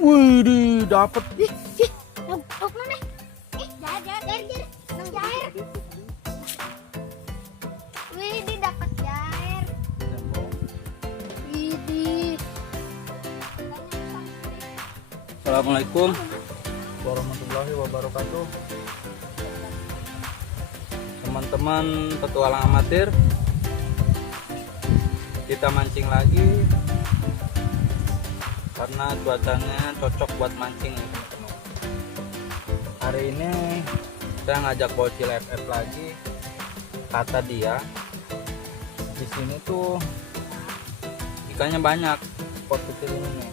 Wih, dapat. Widih dapat jair. Widih. Assalamualaikum warahmatullahi wabarakatuh. Teman-teman petualang amatir, kita mancing lagi karena cuacanya cocok buat mancing ya, teman-teman. Hari ini saya ngajak bocil FF lagi. Kata dia di sini tuh ikannya banyak, spot kecil ini nih.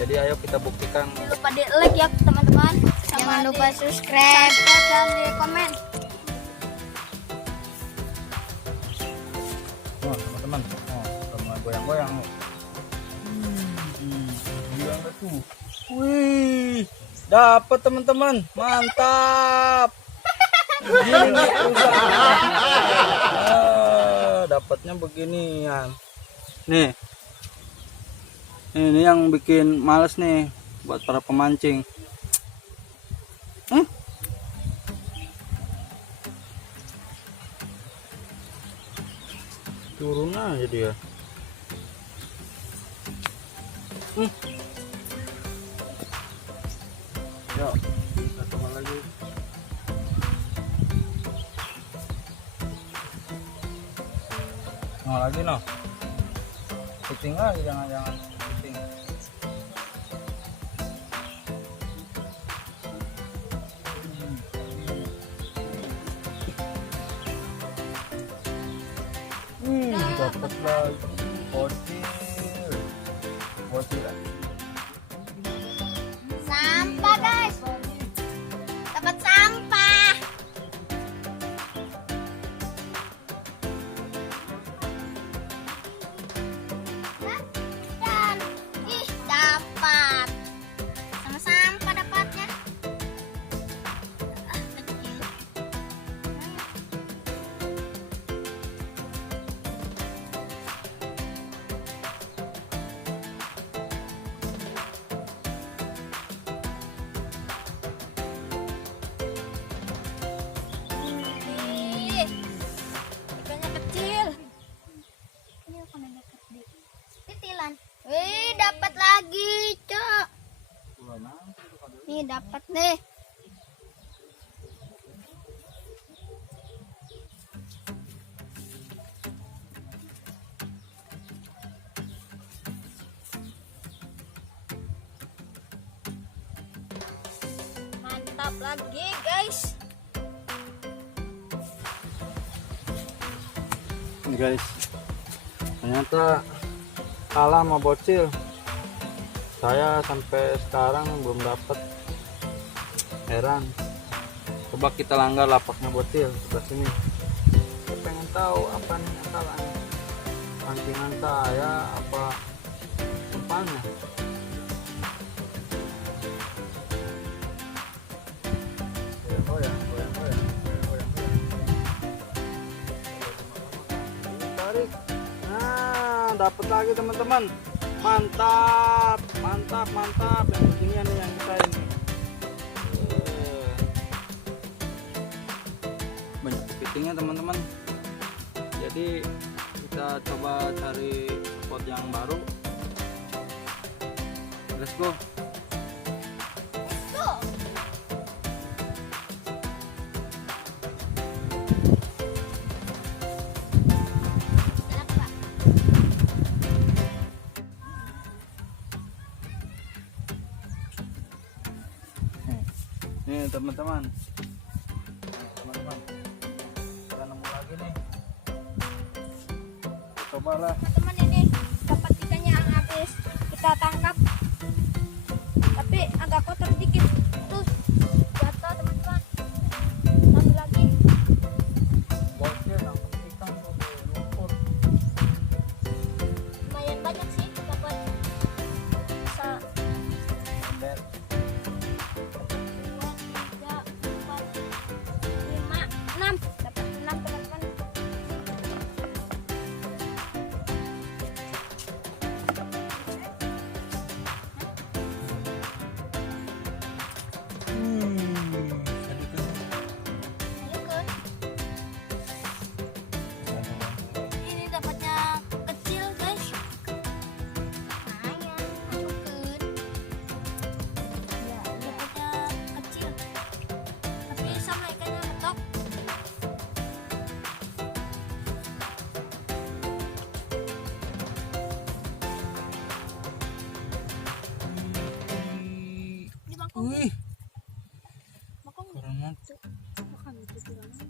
Jadi ayo kita buktikan. Jangan lupa di like ya teman-teman. Jangan lupa subscribe dan di komen. Wah, teman-teman, udah mulai goyang-goyang nih. Goyang tuh. Wih, dapat teman-teman, mantap. Dapatnya beginian. Nih, ini yang bikin males nih buat para pemancing. Turun aja dia. Yuk, kita coba lagi. Mau lagi no? Fishing lagi, jangan-jangan fishing. Dapat lagi bocil. Bocil. Sampah guys. Dapat sampah. Dan dapat. Sama sampah dapatnya. Kecil. Ikannya kecil. Ini ikannya kecil. Titilan. Wih, dapat lagi, Cok. Nih dapat deh. Mantap lagi, guys. Nih guys, ternyata kalah sama bocil. Saya sampai sekarang belum dapat. Heran. Coba kita langgar lapaknya bocil sebelah sini. Saya pengen tahu apa nih masalahnya. Pancingan saya apa umpannya? Tarik. Nah, dapat lagi teman-teman. Mantap, mantap, mantap. Yang beginian nih yang kita ini. Banyak kepitingnya teman-teman. Jadi kita coba cari spot yang baru. Let's go. Nih teman-teman, kita nemu lagi nih. Cobalah. Teman-teman, ini dapat ikannya yang habis kita tangkap, tapi agak kotor dikit. Tuh jatuh teman-teman. Ambil lagi. Bocil nangkep ikan tuh di lumpur. Lumayan banyak sih dapat. Bisa Ember. 2, 3, 4, 5, 6. Dapat 6 teman-teman. Ayo kan. Ini dapatnya kecil guys. Lumayan, masukin. Ya, dapatnya kecil. Tapi sama ikannya betok. Di bangkong. Wih, Bangkong. keren banget. Makan titilannya.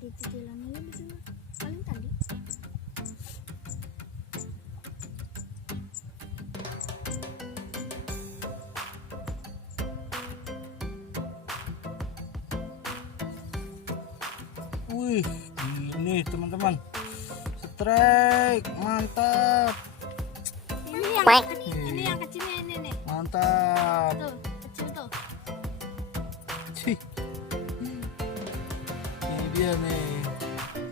Di titilannya di sana. Paling tadi. Wih, ini teman-teman. Strike, mantap. Ini yang kecilnya ini nih. Mantap. Tuh, kecil tuh. Cih. Ini dia nih.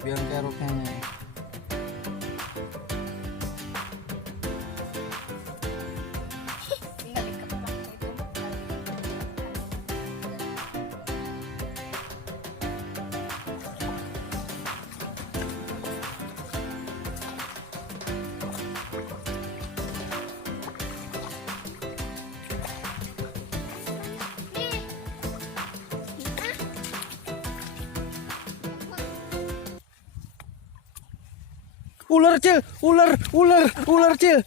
Biang keroknya nih. Tinggal diikat sama itu. Ular kecil, ular kecil.